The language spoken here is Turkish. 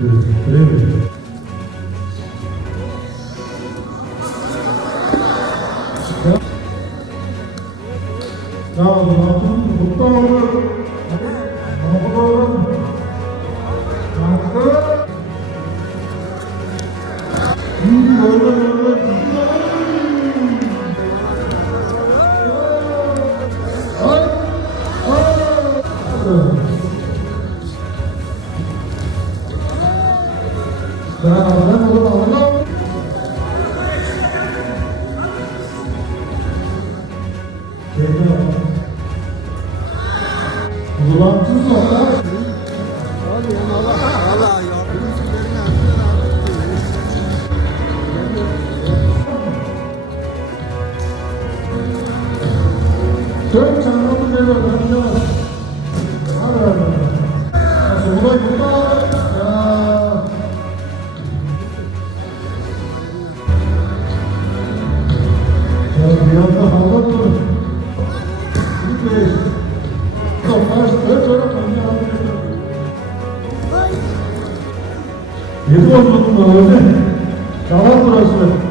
Prêmio. Não, não, Dört tane bu devre var. Nasıl olay bu da? Ya bir anda hava durur. Bir de baş dört olarak önce alıyor. Yedi oldu öyle. Tamam burası.